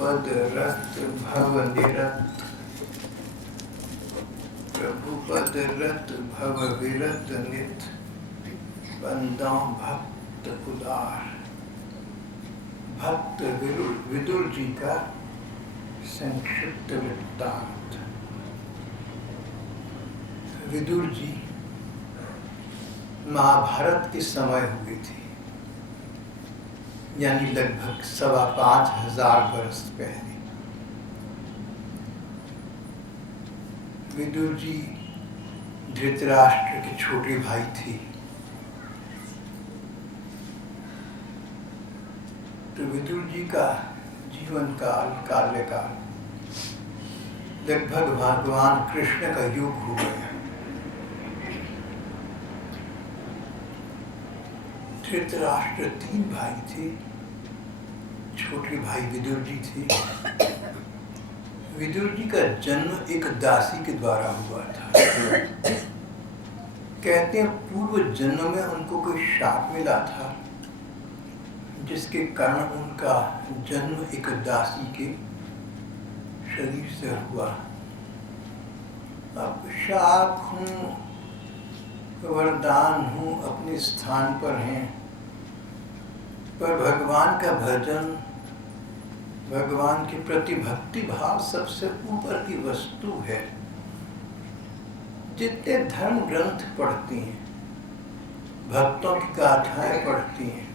प्रभुपद रत भव निरत, प्रभुपद रत भव विरत नित, बंदा भक्त उदार। भक्त विदुर जी का संक्षिप्त वृत्तांत। विदुर जी महाभारत के समय हुए थे, यानी लगभग 5,500 वर्ष पहले। विदुर जी धृतराष्ट्र के छोटे भाई थे। तो विदुर जी का जीवन काल कार्यकाल लगभग भगवान कृष्ण का युग हो गया। धृतराष्ट्र 3 भाई थे, छोटे भाई विदुर जी थे। विदुर जी का जन्म एक दासी के द्वारा हुआ था। कहते हैं पूर्व जन्म में उनको कोई शाप मिला था, जिसके कारण उनका जन्म एक दासी के शरीर से हुआ। अब शाप हूँ वरदान हूँ अपने स्थान पर हैं, पर भगवान का भजन, भगवान के प्रति भक्ति भाव सबसे ऊपर की वस्तु है। जितने धर्म ग्रंथ पढ़ती हैं, भक्तों की गाथाएं पढ़ती हैं,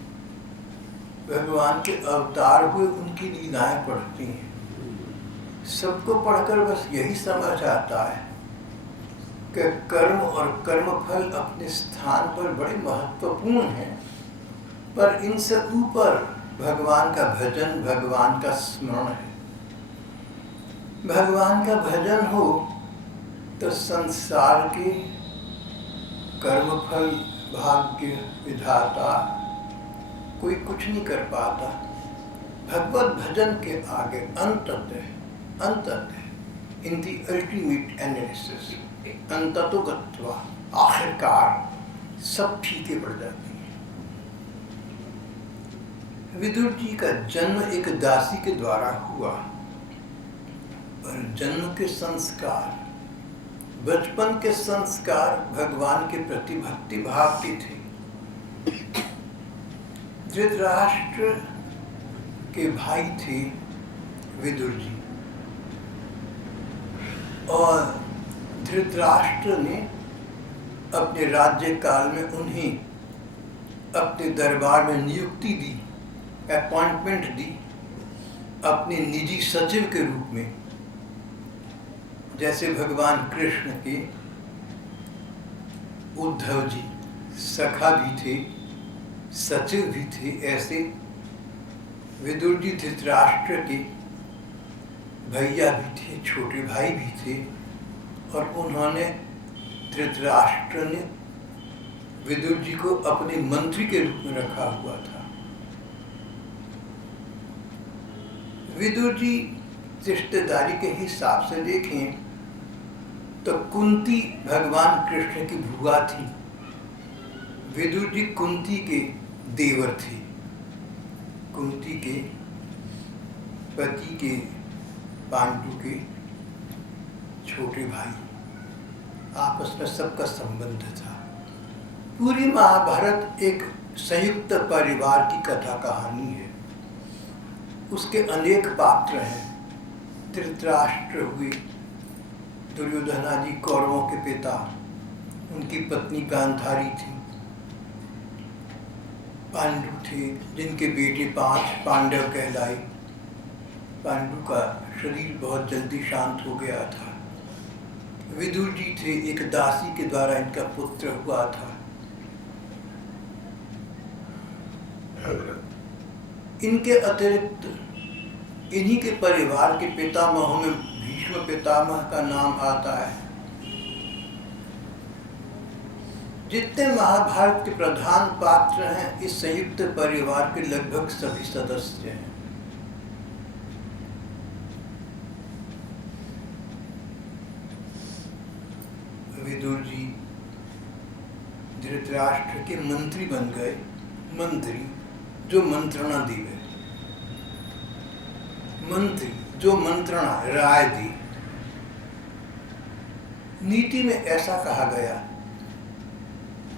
भगवान के अवतार हुए उनकी लीलाएं पढ़ती हैं, सबको पढ़कर बस यही समझ आता है कि कर्म और कर्मफल अपने स्थान पर बड़े महत्वपूर्ण हैं, पर इनसे ऊपर भगवान का भजन, भगवान का स्मरण है। भगवान का भजन हो तो संसार के कर्मफल, भाग्य, विधाता कोई कुछ नहीं कर पाता। भगवत भजन के आगे अंततः इन दी अल्टीमेट एनालिसिस, अंततो गत्वा, आखिरकार सब फीके पड़ जाती हैं। विदुर जी का जन्म एक दासी के द्वारा हुआ, पर जन्म के संस्कार, बचपन के संस्कार भगवान के प्रति भक्ति भाव के थे। धृतराष्ट्र के भाई थे विदुर जी, और धृतराष्ट्र ने अपने राज्य काल में उन्हें अपने दरबार में नियुक्ति दी, अपॉइंटमेंट दी, अपने निजी सचिव के रूप में। जैसे भगवान कृष्ण के उद्धव जी सखा भी थे, सचिव भी थे, ऐसे विदुर जी धृतराष्ट्र के भैया भी थे, छोटे भाई भी थे, और उन्होंने, धृतराष्ट्र ने विदुर जी को अपने मंत्री के रूप में रखा हुआ था। विदुर जी रिश्तेदारी के हिसाब से देखें तो कुंती भगवान कृष्ण की भुआ थी। विदुर जी कुंती के देवर थे, कुंती के पति के, पांडु के छोटे भाई। आपस में सबका संबंध था। पूरी महाभारत एक संयुक्त परिवार की कथा कहानी है। उसके अनेक पात्र हैं। धृतराष्ट्र हुए, दुर्योधन आदि कौरवों के पिता, उनकी पत्नी गांधारी थी। पांडु थे, जिनके बेटे 5 पांडव कहलाए। पांडु का शरीर बहुत जल्दी शांत हो गया था। विदुर जी थे, एक दासी के द्वारा इनका पुत्र हुआ था। इनके अतिरिक्त इन्हीं के परिवार के पितामहों में भीष्म पितामह का नाम आता है। जितने महाभारत के प्रधान पात्र हैं, इस संयुक्त परिवार के लगभग सभी सदस्य हैं। विदुर जी धृतराष्ट्र के मंत्री बन गए, मंत्री जो मंत्रणा देवे। मंत्री जो मंत्रणा राय दी। नीति में ऐसा कहा गया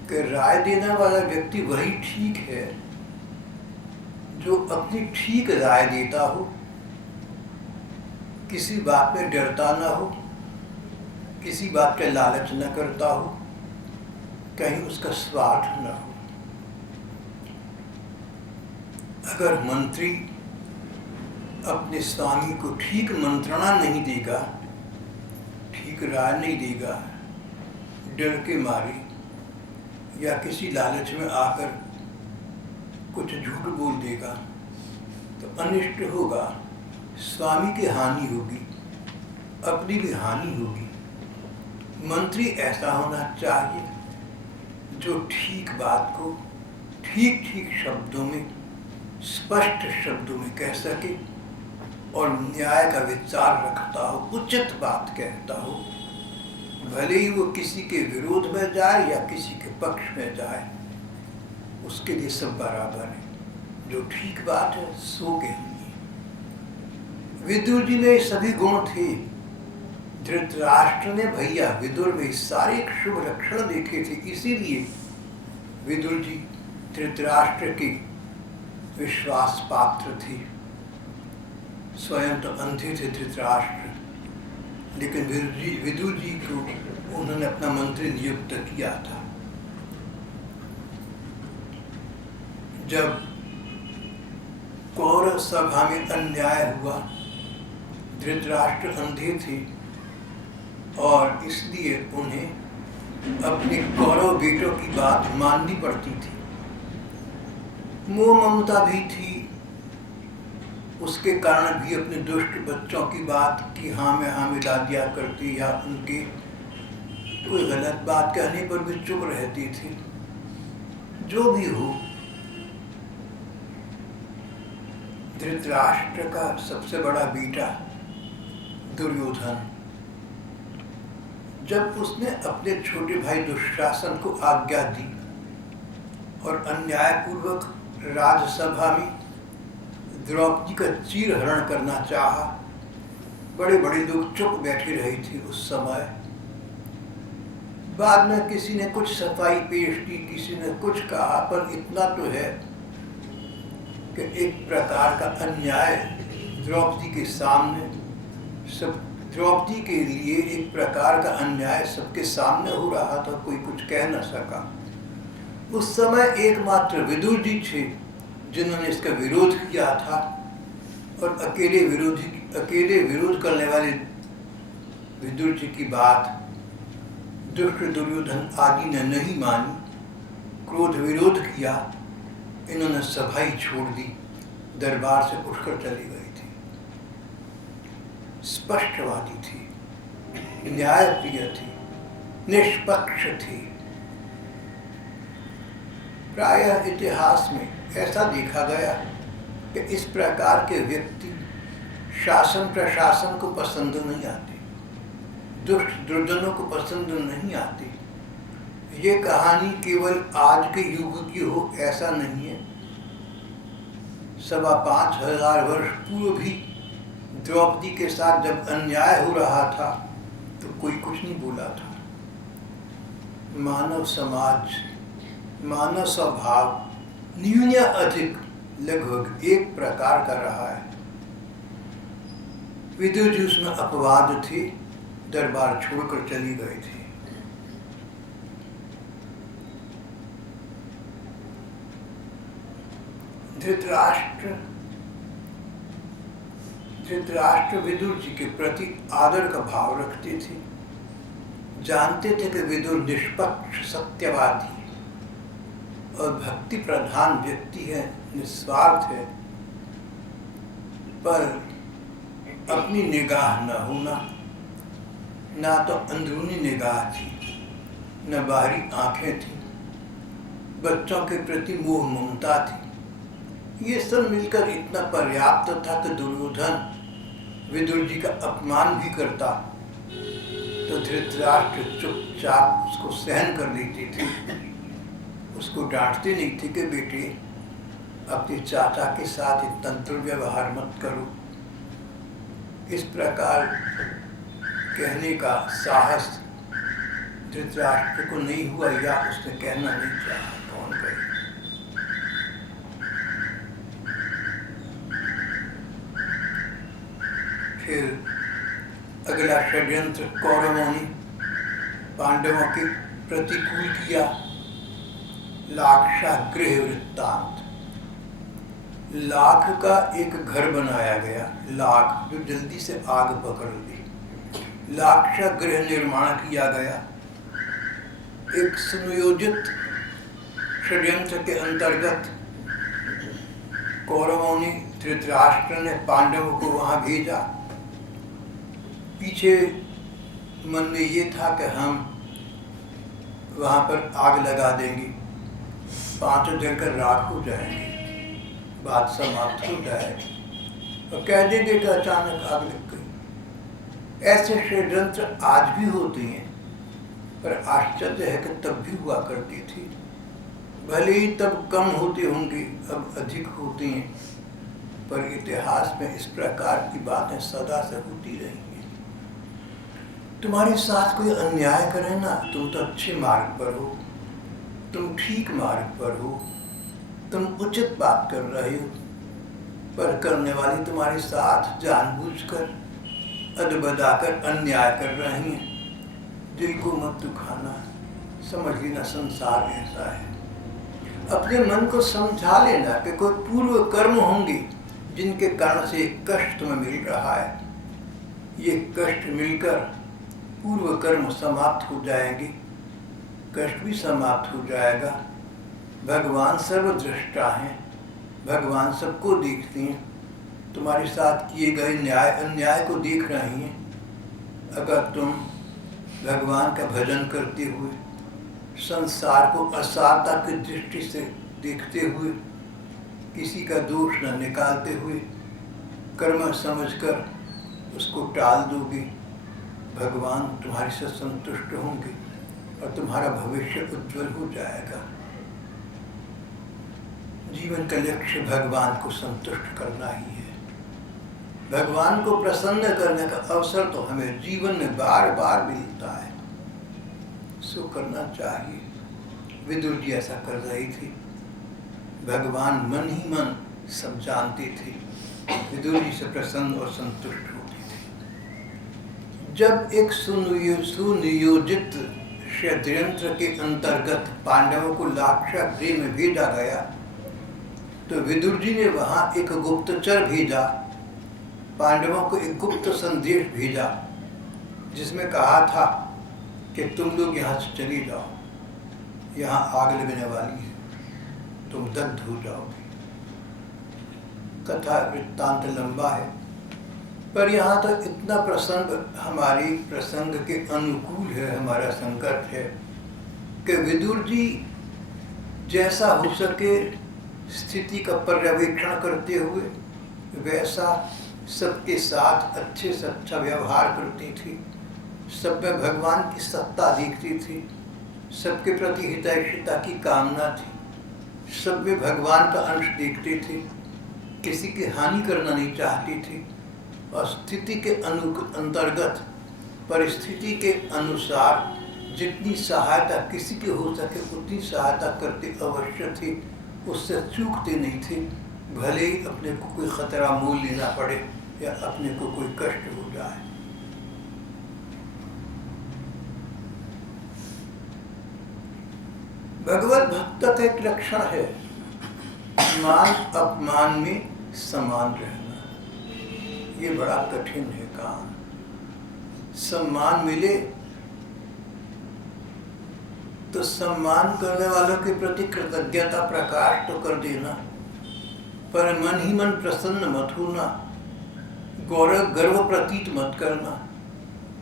कि राय देने वाला व्यक्ति वही ठीक है जो अपनी ठीक राय देता हो, किसी बात में डरता ना हो, किसी बात का लालच न करता हो, कहीं उसका स्वार्थ न हो। अगर मंत्री अपने स्वामी को ठीक मंत्रणा नहीं देगा, ठीक राय नहीं देगा, डर के मारे या किसी लालच में आकर कुछ झूठ बोल देगा तो अनिष्ट होगा, स्वामी की हानि होगी, अपनी भी हानि होगी। मंत्री ऐसा होना चाहिए जो ठीक बात को ठीक ठीक शब्दों में, स्पष्ट शब्दों में कह सके और न्याय का विचार रखता हो, उचित बात कहता हो, भले ही वो किसी के विरोध में जाए या किसी के पक्ष में जाए, उसके लिए सब बराबर है। जो ठीक बात है सो कहेंगे। विदुर जी में सभी गुण थे। धृतराष्ट्र ने भैया विदुर में सारे शुभ लक्षण देखे थे, इसीलिए विदुर जी धृतराष्ट्र के विश्वास पात्र थे। स्वयं तो अंधे थे धृतराष्ट्र, लेकिन विदुर जी को उन्होंने अपना मंत्री नियुक्त किया था। जब कौरव सभा में अन्याय हुआ, धृतराष्ट्र अंधे थे और इसलिए उन्हें अपने कौरव बेटों की बात माननी पड़ती थी। मोह ममता भी थी, उसके कारण भी अपने दुष्ट बच्चों की बात की हाँ में मिला दिया करती या उनके कोई गलत बात कहने पर भी चुप रहती थी। जो भी हो, धृतराष्ट्र का सबसे बड़ा बेटा दुर्योधन, जब उसने अपने छोटे भाई दुशासन को आज्ञा दी और अन्यायपूर्वक राजसभा में द्रौपदी का चीर हरण करना चाहा, बड़े बड़े लोग चुप बैठे रहे थे उस समय। बाद में किसी ने कुछ सफाई पेश की, किसी ने कुछ कहा, पर इतना तो है कि एक प्रकार का अन्याय द्रौपदी के सामने, सब द्रौपदी के लिए एक प्रकार का अन्याय सबके सामने हो रहा था, कोई कुछ कह न सका। उस समय एकमात्र विदुर जी थे जिन्होंने इसका विरोध किया था और अकेले विरोध करने वाले विदुर जी की बात दुष्ट दुर्योधन आदि ने नहीं मानी, क्रोध विरोध किया, इन्होंने सभा ही छोड़ दी, दरबार से उठकर चली गई थी। स्पष्टवादी थी, न्यायप्रिय थी, निष्पक्ष थी। प्रायः इतिहास में ऐसा देखा गया कि इस प्रकार के व्यक्ति शासन प्रशासन को पसंद नहीं आते, दुष्ट दुर्जनों को पसंद नहीं आते। ये कहानी केवल आज के युग की हो ऐसा नहीं है। 5,500 वर्ष पूर्व भी द्रौपदी के साथ जब अन्याय हो रहा था तो कोई कुछ नहीं बोला था। मानव समाज, मानव स्वभाव न्यून या अधिक लगभग एक प्रकार का रहा है। विदुर जी उसमें अपवाद थे, दरबार छोड़कर चली गई थी। धृतराष्ट्र विदुर जी के प्रति आदर का भाव रखते थे, जानते थे कि विदुर निष्पक्ष सत्यवादी और भक्ति प्रधान व्यक्ति है, निस्वार्थ है, पर अपनी निगाह न होना, ना तो अंदरूनी निगाह थी, न बाहरी आंखें थी, बच्चों के प्रति मोह ममता थी। ये सब मिलकर इतना पर्याप्त था कि दुर्योधन विदुर जी का अपमान भी करता तो धृतराष्ट्र चुपचाप उसको सहन कर लेते थे, उसको डांटते नहीं थे कि बेटे अपने चाचा के साथ इतना दुर्व्यवहार मत करो, इस प्रकार कहने का साहस धृतराष्ट्र को नहीं हुआ, या उसने कहना नहीं चाहा, कौन कहे। फिर अगला षड्यंत्र कौरवों ने पांडवों के प्रतिकूल किया। लाक्षागृह वृत्तांत। लाख का एक घर बनाया गया, लाख जो जल्दी से आग पकड़ ली। लाक्षागृह निर्माण किया गया। एक सुनियोजित षड्यंत्र के अंतर्गत कौरवों ने, धृतराष्ट्र ने पांडवों को वहां भेजा। पीछे मन में ये था कि हम वहां पर आग लगा देंगे, पांचों जलकर राख हो जाएंगे, बात समाप्त हो जाएगी और कह देंगे कि अचानक आग लग गई। ऐसे षड्यंत्र आज भी होते हैं, पर आश्चर्य है कि तब भी हुआ करती थी। भले ही तब कम होते होंगे, अब अधिक होते हैं, पर इतिहास में इस प्रकार की बातें सदा से होती रही हैं। तुम्हारे साथ कोई अन्याय करे ना, तुम तो अच्छे मार्ग पर हो, तुम ठीक मार्ग पर हो, तुम उचित बात कर रहे हो, पर करने वाली तुम्हारे साथ जानबूझकर अदबदाकर अन्याय कर रही हैं। दिल को मत दुखाना, समझ लेना संसार ऐसा है। अपने मन को समझा लेना कि कोई पूर्व कर्म होंगे जिनके कारण से कष्ट तुम्हें मिल रहा है। ये कष्ट मिलकर पूर्व कर्म समाप्त हो जाएंगे, कष्ट भी समाप्त हो जाएगा। भगवान सर्वदृष्टा हैं, भगवान सबको देखते हैं। तुम्हारे साथ किए गए न्याय अन्याय को देख रही हैं। अगर तुम भगवान का भजन करते हुए, संसार को असारता की दृष्टि से देखते हुए, किसी का दोष न निकालते हुए, कर्म समझकर उसको टाल दोगे, भगवान तुम्हारे से संतुष्ट होंगे और तुम्हारा भविष्य उज्जवल हो जाएगा। जीवन का लक्ष्य भगवान को संतुष्ट करना ही है। भगवान को प्रसन्न करने का अवसर तो हमें जीवन में बार बार मिलता है, सो करना चाहिए। विदुर जी ऐसा कर रही थी। भगवान मन ही मन सब जानते थे, विदुर जी से प्रसन्न और संतुष्ट होती थी। जब एक सुनियोजित षड्यंत्र के अंतर्गत पांडवों को लाक्षागृह में भेजा गया, तो विदुर जी ने वहां एक गुप्तचर भेजा, पांडवों को एक गुप्त संदेश भेजा, जिसमें कहा था कि तुम लोग यहाँ से चले जाओ, यहाँ आग लगने वाली है, तुम दग्ध हो जाओगे। कथा वृत्तांत लंबा है, पर यहाँ तो इतना प्रसंग हमारी प्रसंग के अनुकूल है, हमारा संकट है कि विदुर जी जैसा हो सके स्थिति का पर्यवेक्षण करते हुए वैसा सबके साथ अच्छे से अच्छा व्यवहार करती थी। सब में भगवान की सत्ता दिखती थी, सबके प्रति हितैषिता की कामना थी, सब में भगवान का अंश देखते थे, किसी की हानि करना नहीं चाहती थी और स्थिति के अंतर्गत परिस्थिति के अनुसार जितनी सहायता किसी की हो सके उतनी सहायता करते अवश्य थे, उससे चूकते नहीं थे, भले ही अपने को कोई खतरा मोल लेना पड़े या अपने को कोई कष्ट हो जाए। भगवत भक्त का एक लक्षण है मान अपमान में समान रहना। ये बड़ा कठिन है काम। सम्मान मिले तो सम्मान करने वालों के प्रति कृतज्ञता प्रकाश तो कर देना, पर मन ही मन प्रसन्न मत होना, गौरव गर्व प्रतीत मत करना।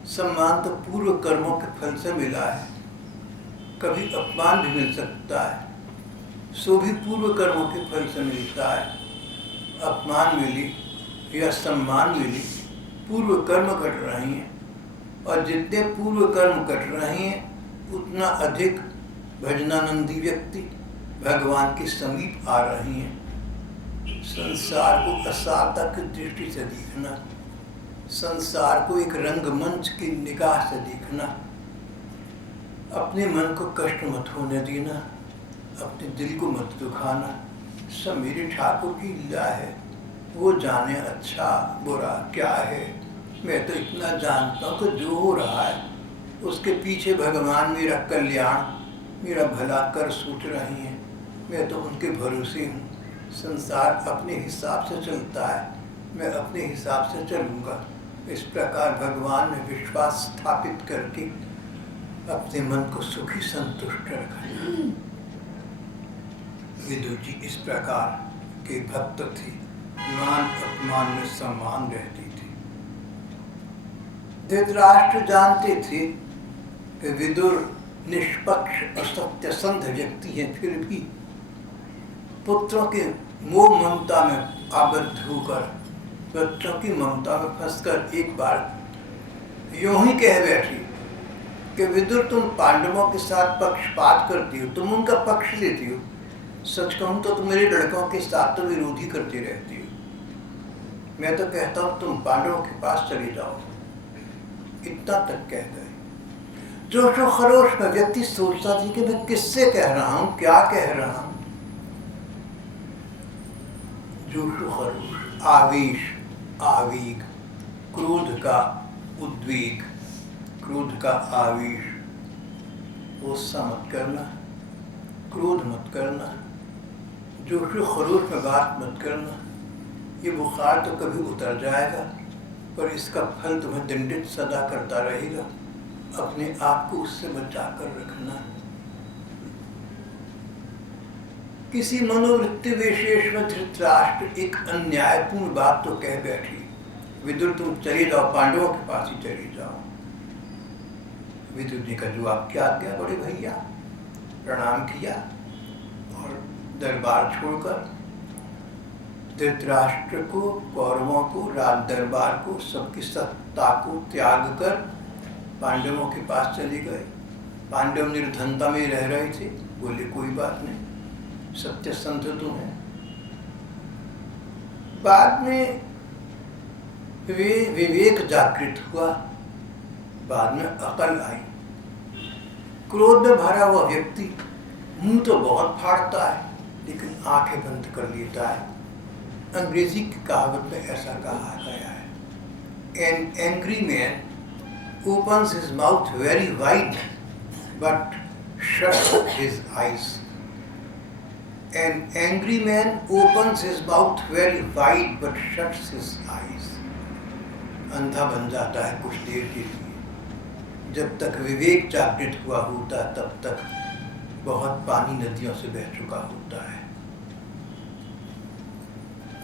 सम्मान तो पूर्व कर्मों के फल से मिला है, कभी अपमान भी मिल सकता है, सो भी पूर्व कर्मों के फल से मिलता है। अपमान मिली या सम्मान मिली, पूर्व कर्म कट रही हैं, और जितने पूर्व कर्म कट रहे हैं उतना अधिक भजनानंदी व्यक्ति भगवान के समीप आ रही हैं। संसार को असारता की दृष्टि से देखना, संसार को एक रंगमंच की निगाह से देखना, अपने मन को कष्ट मत होने देना, अपने दिल को मत दुखाना। सब मेरे ठाकुर की लीला है, वो जाने अच्छा बुरा क्या है। मैं तो इतना जानता हूँ कि जो हो रहा है उसके पीछे भगवान मेरा कल्याण, मेरा भला कर सोच रही हैं। मैं तो उनके भरोसे हूँ। संसार अपने हिसाब से चलता है, मैं अपने हिसाब से चलूँगा। इस प्रकार भगवान में विश्वास स्थापित करके अपने मन को सुखी संतुष्ट रखना। विदुर जी इस प्रकार के भक्त थे, मान अपमान में सम्मान रहती थी। धृतराष्ट्र जानते थे कि विदुर निष्पक्ष और सत्यसंध व्यक्ति हैं, फिर भी पुत्रों के मोह ममता में आबद्ध होकर, बच्चों की ममता में फंसकर एक बार यूं ही कह बैठी कि विदुर तुम पांडवों के साथ पक्षपात करती हो, तुम उनका पक्ष लेती हो। सच कहूं तो तुम मेरे लड़कों के साथ तो विरोधी करती रहती हो। मैं तो कहता हूं तुम पांडवों के पास चली जाओ। इतना तक कह गए। जोश और खरोश में व्यक्ति सोचता थी कि मैं किससे कह रहा हूं, क्या कह रहा हूं। जोश और खरोश, आवेश, आवेग, क्रोध का उद्वेग, क्रोध का आवेश, गुस्सा मत करना, क्रोध मत करना, जोश खरोश में बात मत करना। ये बुखार तो कभी उतर जाएगा, पर इसका फल तुम्हें दंडित सदा करता रहेगा। अपने आप को उससे बचा कर रखना। किसी मनोवृत्ति विशेष में धृतराष्ट्र एक अन्यायपूर्ण बात तो कह बैठी, विदुर तुम चले जाओ, पांडवों के पास ही चले जाओ। विदुर जी का जवाब क्या आ गया, बड़े भैया प्रणाम किया और दरबार छोड़कर धृतराष्ट्र को, कौरवों को, राज दरबार को, सबकी सत्ता को त्याग कर पांडवों के पास चले गए। पांडव निर्धनता में रह रहे थे, बोले कोई बात नहीं, सत्य संत तुम है। बाद में विवेक जागृत हुआ, बाद में अकल आई। क्रोध में भरा हुआ व्यक्ति मुंह तो बहुत फाड़ता है, लेकिन आंखें बंद कर लेता है। अंग्रेजी की कहावत में ऐसा कहा गया है, an angry man opens his mouth very wide but shuts his eyes. An angry man opens his mouth very wide but shuts his eyes. अंधा बन जाता है कुछ देर के लिए। जब तक विवेक जागृत हुआ होता है तब तक बहुत पानी नदियों से बह चुका होता है,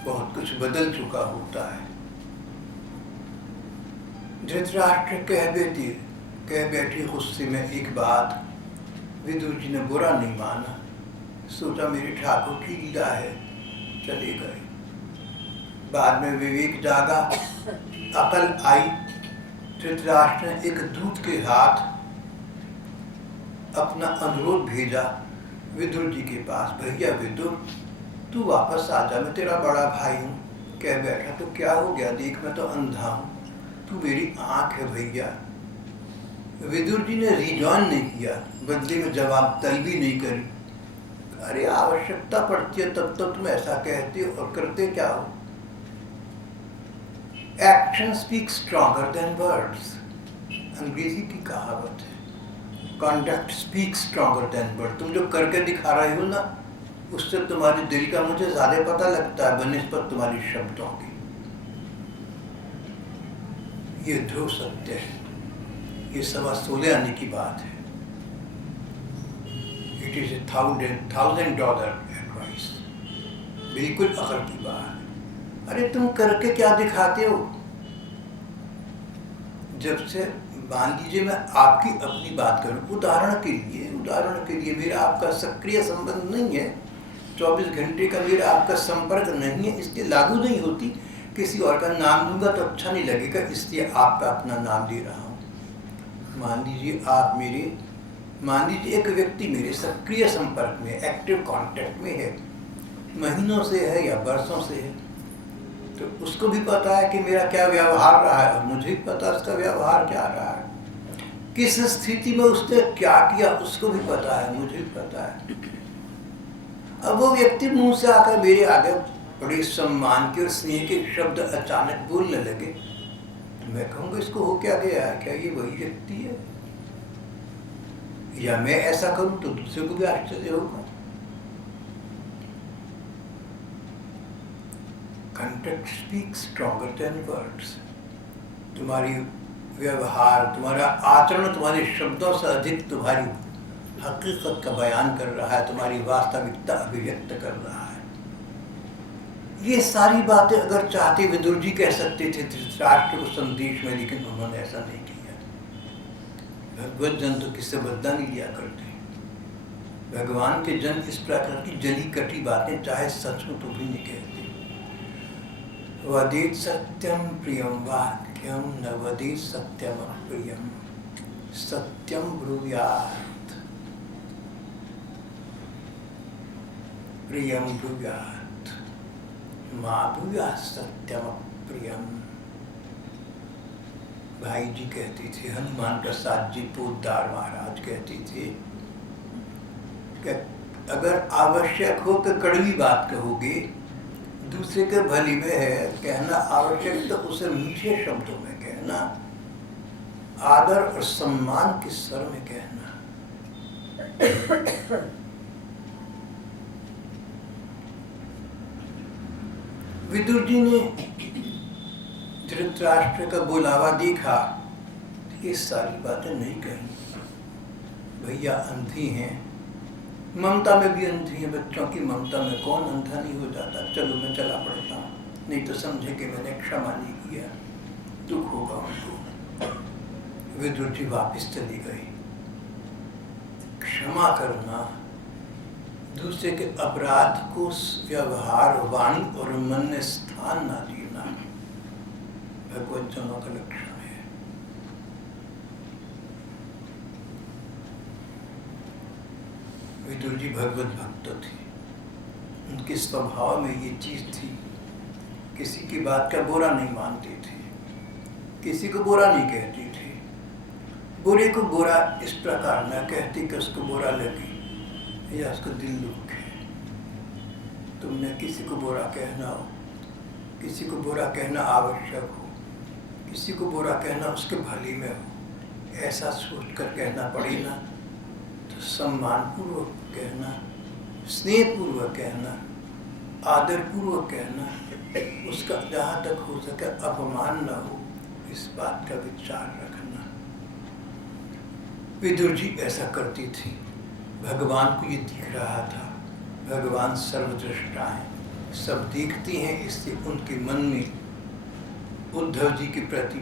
बहुत कुछ बदल चुका होता है। धृतराष्ट्र कह बैठी गुस्से में एक बात। विदुर जी ने बुरा नहीं माना, सोचा मेरे ठाकुर की लीला है, चले गए। बाद में विवेक जागा, अकल आई। धृतराष्ट्र ने एक दूत के हाथ अपना अनुरोध भेजा विदुर जी के पास, भैया विदुर तू वापस आ जा, मैं तेरा बड़ा भाई हूँ। कह बैठा तो क्या हो गया, देख मैं तो अंधा हूँ, तू मेरी आंख है भैया। विदुर जी ने रिजॉइन नहीं किया, बदले में जवाब तलबी नहीं करी। अरे आवश्यकता पड़ती है तब तो तुम ऐसा कहते हो और करते क्या हो। Action speak stronger than words, अंग्रेजी की कहावत है। Conduct speak stronger then word. तुम जो करके दिखा रहे हो ना, उससे तुम्हारे दिल का मुझे ज्यादा पता लगता है बनिस्बत तुम्हारी शब्दों की। ये ध्रुव सत्य है, ये 16.25 आने की बात है। इट इज $1,000 एडवाइस, बिल्कुल अकल की बात। अरे तुम करके क्या दिखाते हो। जब से मान लीजिए मैं आपकी अपनी बात करूं, उदाहरण के लिए मेरा आपका सक्रिय संबंध नहीं है, 24 घंटे का मेरा आपका संपर्क नहीं है, इसलिए लागू नहीं होती। किसी और का नाम दूंगा तो अच्छा नहीं लगेगा, इसलिए आपका अपना नाम दे रहा हूँ। मान लीजिए एक व्यक्ति मेरे सक्रिय संपर्क में, एक्टिव कांटेक्ट में है, महीनों से है या वर्षों से है, तो उसको भी पता है कि मेरा क्या व्यवहार रहा है और मुझे भी पता है उसका व्यवहार क्या रहा है, किस स्थिति में उसने क्या किया उसको भी पता है, मुझे भी पता है। अब वो व्यक्ति मुंह से आकर मेरे आगे बड़े सम्मान के और स्नेह के शब्द अचानक बोलने लगे, तो मैं कहूँगा इसको हो क्या गया है, क्या ये वही व्यक्ति है? या मैं ऐसा करूं तो दूसरे को भी आश्चर्य होगा। Contact speak stronger than words. तुम्हारी व्यवहार, तुम्हारा आचरण तुम्हारे शब्दों से अधिक तुम्हारी हकीकत का बयान कर रहा है, तुम्हारी वास्तविकता अभिव्यक्त कर रहा है। ये सारी बातें अगर चाहते विदुर जी कह सकते थे धृतराष्ट्र को संदेश में, लेकिन उन्होंने ऐसा नहीं किया। भगवत जन तो किससे बदला नहीं लिया करते। भगवान के जन इस प्रकार की जली कटी बातें चाहे सच हो तो भी नहीं कहते। वदेत सत्यम प्रियम वाक्यम न वदेत सत्यम अप्रियम, सत्यम ब्रूयात् प्रियम ब्रूयात् मा ब्रूयात् सत्यम अप्रियम। भाई जी कहते थे, हनुमान प्रसाद जी पोद्दार महाराज कहते थे कि अगर आवश्यक हो तो कड़वी बात कहोगे, दूसरे के भली में है कहना आवश्यक तो उसे मीठे शब्दों में कहना, आदर और सम्मान के स्वर में कहना। विदुर जी ने धृतराष्ट्र का बुलावा देखा, ये सारी बातें नहीं कही। भैया अंधी हैं, ममता में भी अंधी है। बच्चों की ममता में कौन अंधा नहीं हो जाता। चलो मैं चला पड़ता हूँ, नहीं तो समझे कि मैंने क्षमा नहीं किया, दुख होगा उनको। विदुर जी वापिस चली गई। क्षमा करना, दूसरे के अपराध को व्यवहार, वाणी और मन में स्थान ना देना भगवत जनों का लक्षण है। विदुर जी भगवत भक्त थे, उनके स्वभाव में ये चीज थी, किसी की बात का बुरा नहीं मानते थे, किसी को बुरा नहीं कहते थे। बुरे को बुरा इस प्रकार न कहते कि उसको बुरा लगे या उसको दिल दुख है। तुमने किसी को बुरा कहना हो, किसी को बुरा कहना आवश्यक हो, किसी को बुरा कहना उसके भली में हो, ऐसा सोच कर कहना पड़े ना, तो सम्मान पूर्वक कहना, स्नेह पूर्वक कहना, आदर पूर्वक कहना, उसका जहाँ तक हो सके अपमान न हो, इस बात का विचार रखना। विदुर जी ऐसा करती थी। भगवान को ये दिख रहा था, भगवान सर्वदृष्टा है, सब देखती हैं, इससे उनके मन में उद्धव जी के प्रति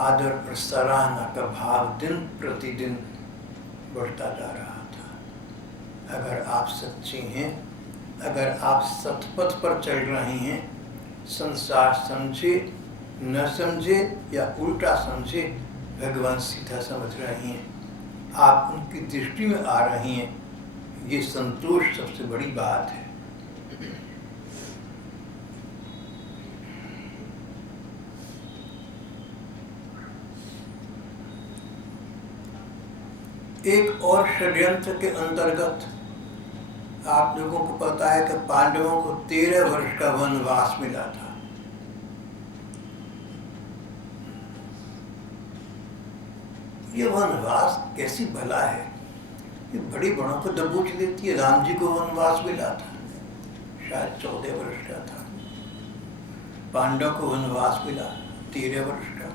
आदर और सराहना का भाव दिन प्रतिदिन बढ़ता जा रहा था। अगर आप सच्चे हैं, अगर आप सतपथ पर चल रहे हैं, संसार समझे न समझे या उल्टा समझे, भगवान सीधा समझ रहे हैं, आप उनकी दृष्टि में आ रहे हैं, ये संतोष सबसे बड़ी बात है। एक और षड्यंत्र के अंतर्गत आप लोगों को पता है कि पांडवों को 13 वर्ष का वनवास मिला था। ये वनवास कैसी भला है, ये बड़ी बड़ों को दबोच लेती है। राम जी को वनवास मिला था, शायद 14 वर्ष का था। पांडव को वनवास मिला 13 वर्ष का।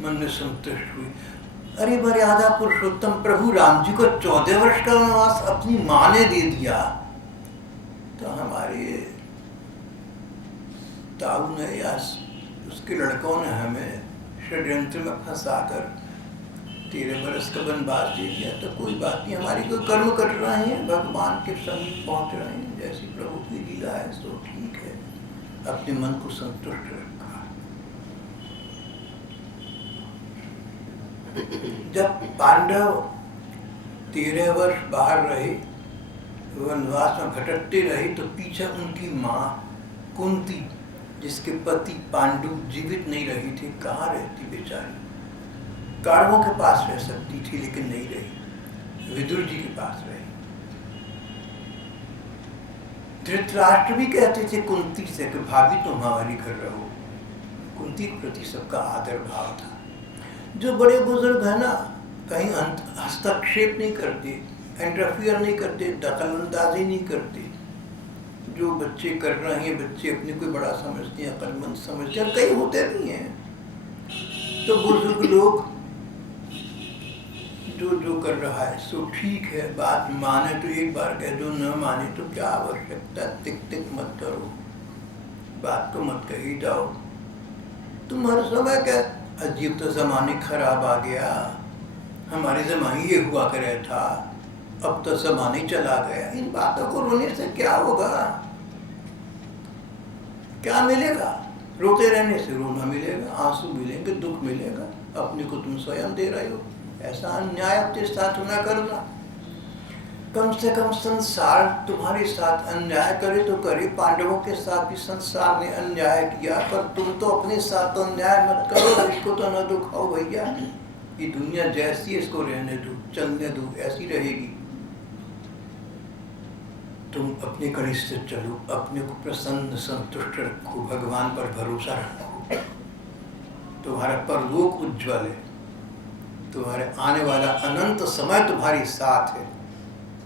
मन में संतुष्ट हुई, अरे मर्यादा पुरुषोत्तम प्रभु राम जी को 14 वर्ष का वनवास अपनी माँ ने दे दिया, तो हमारे ताऊ ने या उसके लड़कों ने हमें षड्यंत्र में फंसाकर 13 वर्ष का वनवास दे दिया, तो कोई बात नहीं, हमारी कोई कर्म कर रहे हैं, भगवान के समीप पहुंच रहे हैं, जैसी प्रभु की लीला है तो ठीक है। अपने मन को संतुष्ट रखा। जब पांडव 13 वर्ष बाहर रहे, वनवास में भटकते रहे, तो पीछे उनकी माँ कुंती जिसके पति पांडु जीवित नहीं रही थी, कहाँ रहती बेचारी? कौरवों के पास रह सकती थी लेकिन नहीं रही, विदुर जी के पास रही। धृतराष्ट्र भी कहते थे कुंती से कि भाभी तुम हमारी घर रहो। कुंती के प्रति सबका आदर भाव था। जो बड़े बुजुर्ग है ना, कहीं हस्तक्षेप नहीं करते, इंटरफियर नहीं करते, दखलंदाजी नहीं करते। जो बच्चे कर रहे हैं, बच्चे अपने को बड़ा समझते हैं, अक्लमंद समझते हैं, कई होते भी हैं। तो बुजुर्ग लोग जो कर रहा है सो ठीक है, बात माने तो एक बार कह दो, न माने तो क्या आवश्यकता, टिक टिक मत करो, बात को मत कही जाओ। तुम हर समय क्या, अजीब तो जमाने खराब आ गया, हमारे जमाने ये हुआ करे था, अब तो जमाने चला गया। इन बातों को रोने से क्या होगा, क्या मिलेगा? रोते रहने से रोना मिलेगा, आंसू मिलेंगे, दुख मिलेगा, अपने को तुम स्वयं दे रहे हो। ऐसा अन्याय अपने साथ ना करना। कम से कम संसार तुम्हारे साथ अन्याय करे तो करे। पांडवों के साथ भी संसार ने अन्याय किया, पर तुम तो अपने साथ तो अन्याय मत करो, इसको तो न दुखाओ भैया। ये दुनिया जैसी है इसको रहने दो, चलने दो, ऐसी रहेगी। तुम अपने कड़ी से चलो, अपने को प्रसन्न संतुष्ट रखो, भगवान पर भरोसा रखो। तुम्हारा परलोक उज्ज्वल है, तुम्हारे आने वाला अनंत समय तुम्हारी साथ है।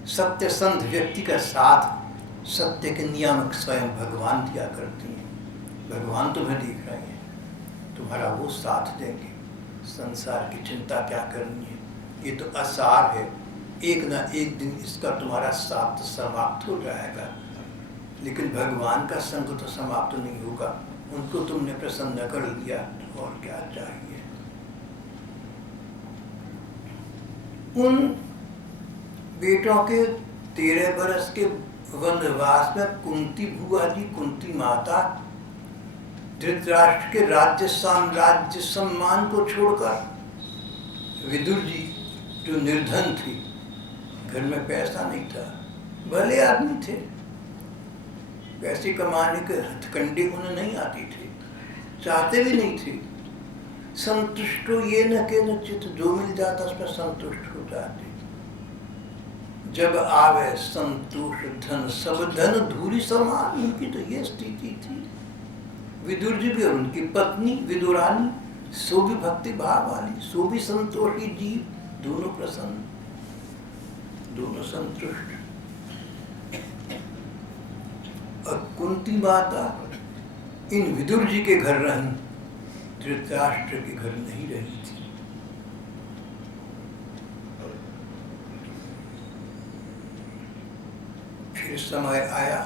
सत्य संत व्यक्ति का साथ सत्य के नियामक स्वयं भगवान दिया करती हैं। भगवान तुम्हें देख रहे हैं, तुम्हारा वो साथ देंगे। संसार की चिंता क्या करनी है, ये तो असार है, एक ना एक दिन इसका तुम्हारा साथ समाप्त हो जाएगा। लेकिन भगवान का संग तो समाप्त नहीं होगा, उनको तुमने प्रसन्न कर लिया, और क्या चाहिए। उन बेटों के 13 बरस के वनवास में कुंती बुआ जी, कुंती माता धृतराष्ट्र के राज्य साम्राज्य सम्मान को छोड़कर, विदुर जी जो निर्धन थी, घर में पैसा नहीं था, भले आदमी थे, पैसे कमाने के हथकंडे उन्हें नहीं आती थे, चाहते भी नहीं थे। संतुष्ट ये न के न चित, जो मिल जाता उसमें संतुष्ट हो जाते। जब आवे संतोष धन, सब धन धूरी समान, उनकी तो ये स्थिति थी। विदुर जी भी और उनकी पत्नी विदुरानी, सो भी भक्ति भाव वाली, सो भी संतोषी जीव, दोनों प्रसन्न, दोनों संतुष्ट। और कुंती माता इन विदुर जी के घर रही, धृतराष्ट्र के घर नहीं रही थी। फिर समय आया,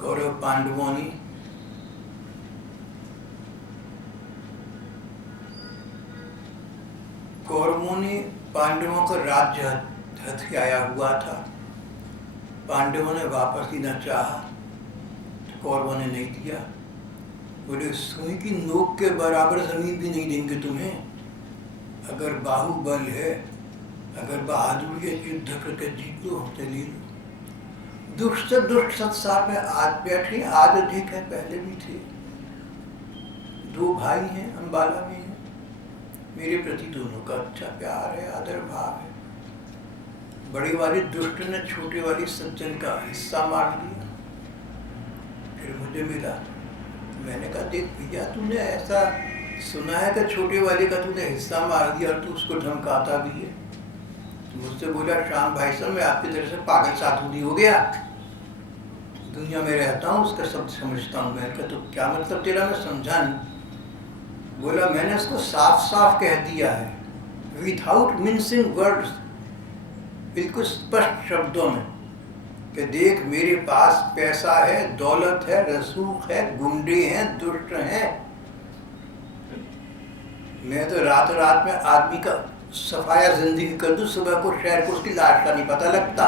कौरव पांडवों ने पांडवों का राज्य हथियाया हुआ था। पांडवों ने वापस लेना चाहा, तो कौरवों ने नहीं दिया। बोले सुई की नोक के बराबर जमीन भी नहीं देंगे तुम्हें। अगर बाहुबल है, अगर बहादुरी है, युद्ध करके जीत लो, हमसे ले लो। दुष्ट से दुष्ट संसार में आज बैठे, आज अधिक है, पहले भी थे। 2 भाई हैं, अंबाला में हैं, मेरे प्रति दोनों का अच्छा प्यार है, आदर भाव है। बड़ी वाली दुष्ट ने छोटे वाली सज्जन का हिस्सा मार लिया। फिर मुझे मिला, मैंने कहा देख भैया, तूने ऐसा सुना है कि छोटे वाले का तूने हिस्सा मार दिया और तू उसको धमकाता भी है। मुझसे बोला, श्याम भाई साहब, मैं आपकी तरह से पागल साधु नहीं हो गया, दुनिया में रहता हूँ, उसका शब्द समझता हूँ। मैंने कहा तो क्या मतलब तेरा, मैं समझा नहीं। बोला मैंने उसको साफ साफ कह दिया है, विदाउट मिंसिंग वर्ड्स, बिल्कुल स्पष्ट शब्दों में, कि देख मेरे पास पैसा है, दौलत है, रसूख है, गुंडे हैं, दुष्ट हैं। मैं तो रात रात में आदमी का सफाया जिंदगी कर दूं, सुबह को शहर को उसकी लाश का नहीं पता लगता।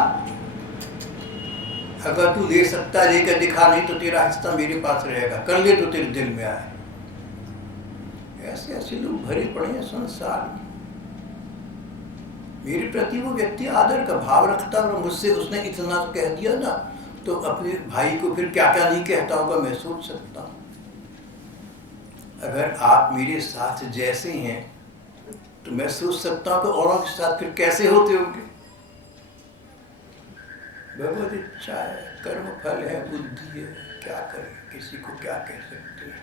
अगर तू ले सकता लेकर दिखा, नहीं तो तेरा हिस्सा मेरे पास रहेगा, कर ले तो तेरे दिल में आए। ऐसे ऐसे लोग भरे पड़े हैं संसार में। मेरे प्रति वो व्यक्ति आदर का भाव रखता, और मुझसे उसने इतना कह दिया ना, तो अपने भाई को फिर क्या क्या नहीं कहता होगा मैं सोच सकता हूँ। अगर आप मेरे साथ जैसे हैं तो मैं सोच सकता हूँ कि औरों के साथ फिर कैसे होते होंगे। भगवत इच्छा है, कर्म फल है, बुद्धि है, क्या करें, किसी को क्या कह सकते हैं।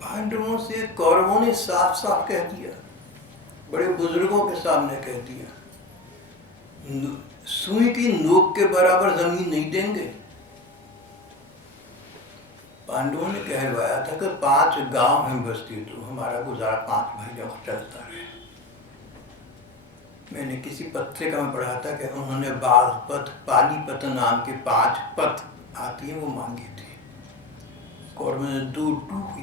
पांडवों से कौरवों ने साफ साफ कह दिया, बड़े बुजुर्गों के सामने कह दिया, सुई की नोक के बराबर जमीन नहीं देंगे। पांडवों ने कहलवाया था कि 5 गांव में बसती तो हमारा गुजारा 5 भाइयों को चलता रहे। मैंने किसी पत्रिका में पढ़ा था कि उन्होंने बागपत पानीपत नाम के 5 पथ आती है वो मांगी थी। कौरवों ने दूर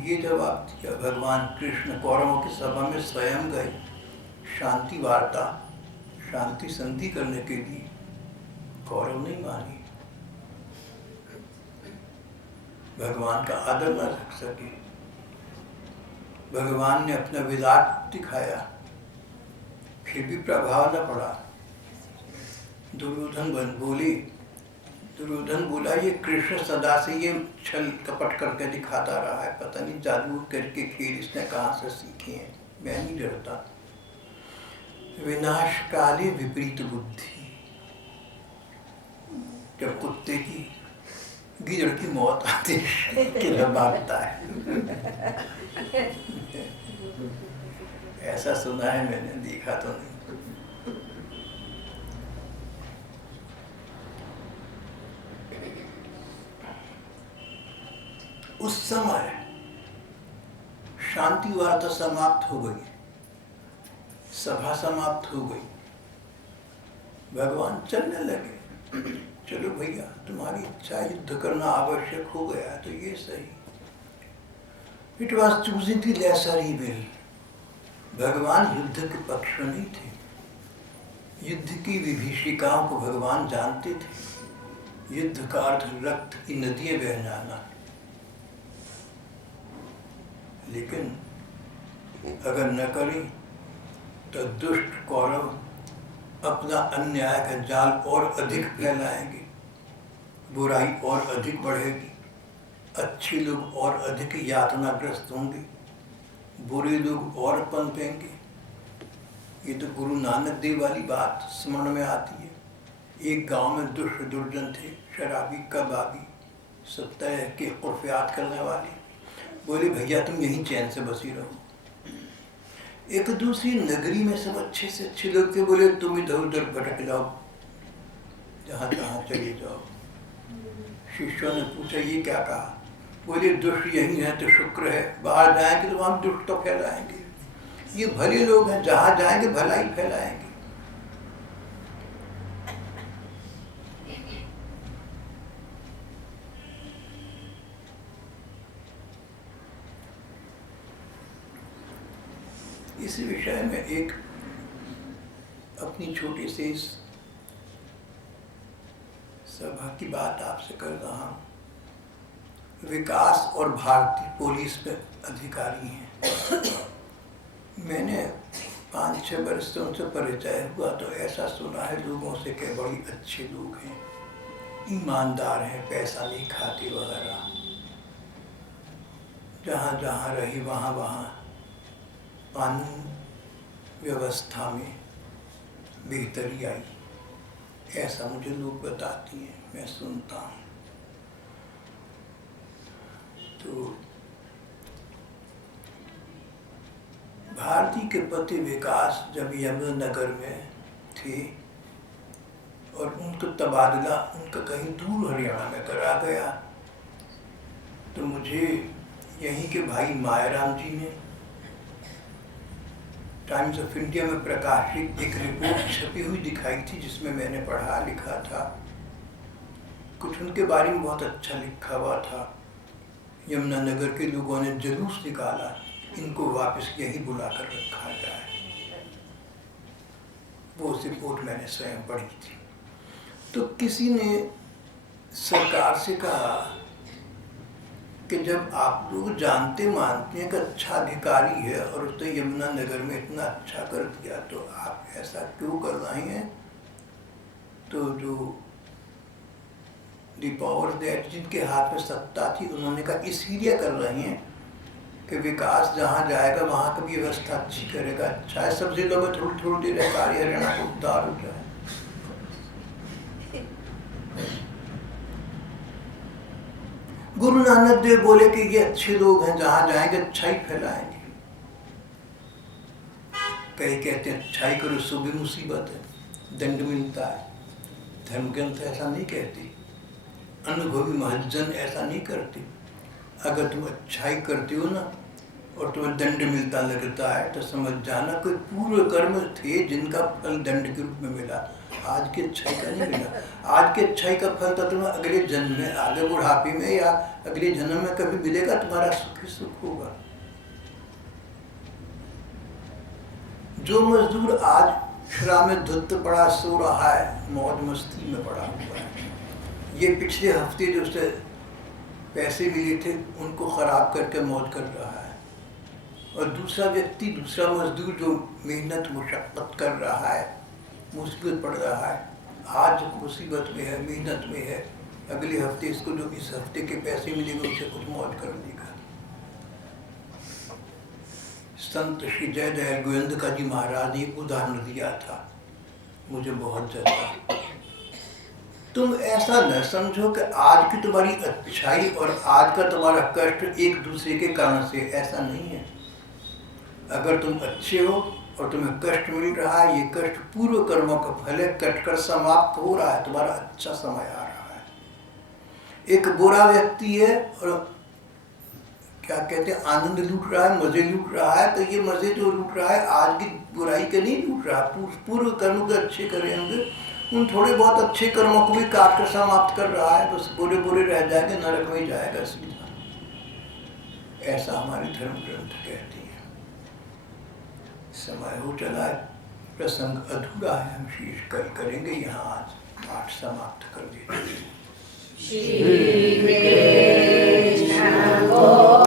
ये जवाब दिया। भगवान कृष्ण कौरवों की सभा में स्वयं गए शांति वार्ता, शांति संधि करने के लिए। कौरव नहीं मानी, भगवान का आदर न रख सके। भगवान ने अपना विराट दिखाया, फिर भी प्रभाव न पड़ा। दुर्योधन बोला ये कृष्ण सदा से ये छल कपट करके दिखाता रहा है, पता नहीं जादू करके खेल इसने कहाँ से सीखे हैं, मैं नहीं डरता। विनाश काले विपरीत बुद्धि, जब कुत्ते की गिदड़ की मौत आती है किधर भागता है। ऐसा सुना है मैंने, देखा तो नहीं। उस समय शांति वार्ता समाप्त हो गई, सभा समाप्त हो गई। भगवान चलने लगे। चलो भैया तुम्हारी इच्छा, युद्ध करना आवश्यक हो गया तो ये सही। It was choosing the lesser evil. भगवान युद्ध के पक्ष में नहीं थे। युद्ध की विभीषिकाओं को भगवान जानते थे। युद्ध का अर्थ रक्त की नदियां बह जाना। लेकिन अगर न करें तो दुष्ट कौरव अपना अन्याय का जाल और अधिक फैलाएंगे, बुराई और अधिक बढ़ेगी, अच्छे लोग और अधिक यातनाग्रस्त होंगे, बुरे लोग और पनपेंगे। ये तो गुरु नानक देव वाली बात स्मरण में आती है। एक गांव में दुष्ट दुर्जन थे, शराबी कबाबी, सत्ता के कुर्फियात करने वाले। बोले भैया तुम यहीं चैन से बसी रहो। एक दूसरी नगरी में सब अच्छे से अच्छे लोग थे, बोले तुम इधर उधर भटक जाओ, जहाँ तहाँ चले जाओ। शिष्यों ने पूछा ये क्या कहा? बोले दुष्ट यही है तो शुक्र है, बाहर जाएंगे तो वहाँ दुष्ट तो फैलाएंगे। ये भले लोग हैं, जहाँ जाएंगे भलाई फैलाएंगे। इस विषय में एक अपनी छोटी सी सभा की बात आपसे कर रहा हूँ। विकास और भारतीय पुलिस पे अधिकारी हैं। मैंने 5-6 वर्ष से उनसे परिचय हुआ तो ऐसा सुना है लोगों से कि बड़ी अच्छे लोग हैं, ईमानदार हैं, पैसा नहीं खाते वगैरह। जहाँ जहाँ रही वहाँ वहाँ कानून व्यवस्था में बेहतरी आई, ऐसा मुझे लोग बताती हैं, मैं सुनता हूँ। तो भारती के पति विकास जब यमुनानगर में थे और उनका तबादला उनका कहीं दूर हरियाणा में करा गया, तो मुझे यहीं के भाई मायाराम जी ने टाइम्स ऑफ इंडिया में प्रकाशित एक रिपोर्ट छपी हुई दिखाई थी, जिसमें मैंने पढ़ा लिखा था। कुछ उनके बारे में बहुत अच्छा लिखा हुआ था। यमुनानगर के लोगों ने जुलूस निकाला, इनको वापस यही बुला कर रखा जाए। वो रिपोर्ट मैंने स्वयं पढ़ी थी। तो किसी ने सरकार से कहा कि जब आप लोग जानते मानते हैं कि अच्छा अधिकारी है और उसने यमुना नगर में इतना अच्छा कर दिया, तो आप ऐसा क्यों कर रहे हैं? तो जो दी पावर दैट, जिनके हाथ में सत्ता थी, उन्होंने कहा इसीलिए कर रहे हैं कि विकास जहाँ जाएगा वहाँ की व्यवस्था अच्छी करेगा। अच्छा है, सब जिलों में थोड़ी थोड़ी देर कार्य हरियाणा को उद्धार हो जाए। गुरु नानक देव बोले कि ये अच्छे लोग हैं, जहाँ जाएंगे अच्छाई फैलाएंगे। कई कहते हैं अच्छाई करो सो भी मुसीबत है, दंड मिलता है। धर्म ग्रंथ ऐसा नहीं कहती, अनुभवी महज्जन ऐसा नहीं करती। अगर तुम अच्छाई करते हो ना और तुम्हें दंड मिलता लगता है, तो समझ जाना कोई पूर्व कर्म थे जिनका फल दंड के रूप में मिला, आज की अच्छाई का नहीं मिला। आज की अच्छाई का फल तो तुम्हें अगले जन्म में, आगे बुढ़ापे में या अगले जन्म में कभी मिलेगा, तुम्हारा सुख ही सुख होगा। जो मजदूर आज शराब में धुत पड़ा सो रहा है, मौज मस्ती में पड़ा हुआ है, ये पिछले हफ्ते जो उससे पैसे मिले थे उनको खराब करके मौज कर रहा है। और दूसरा व्यक्ति, दूसरा मजदूर जो मेहनत मुशक्कत कर रहा है, मुसीबत पड़ रहा है, आज मुसीबत में है, मेहनत में है, अगले हफ्ते इसको जो इस हफ्ते के पैसे मिलेंगे उसे कुछ मौज कर देगा। संत श्री जय दयाल गोविंद का जी महाराज ने एक उदाहरण दिया था, मुझे बहुत जचा। तुम ऐसा न समझो कि आज की तुम्हारी अच्छाई और आज का तुम्हारा कष्ट एक दूसरे के कारण से, ऐसा नहीं है। अगर तुम अच्छे हो और तुम्हें कष्ट मिल रहा है, ये कष्ट पूर्व कर्मों का फल है, कटकर समाप्त हो रहा है, तुम्हारा अच्छा समय आ रहा है। एक बुरा व्यक्ति है और क्या कहते हैं, आनंद लूट रहा है, मजे लूट रहा है, तो ये मजे जो लूट रहा है आज की बुराई के नहीं लूट रहा, पूर्व कर्म के अच्छे करे होंगे, उन थोड़े बहुत अच्छे कर्मों को भी काट कर समाप्त कर रहा है, बस बुरे बुरे रह जाएंगे, नरक में ही जाएगा सीधा। ऐसा हमारे धर्म ग्रंथ कहते हैं। समय हो चला है, प्रसंग अधूरा है, हम शेष कल करेंगे। यहाँ आज पाठ समाप्त कर देते हैं।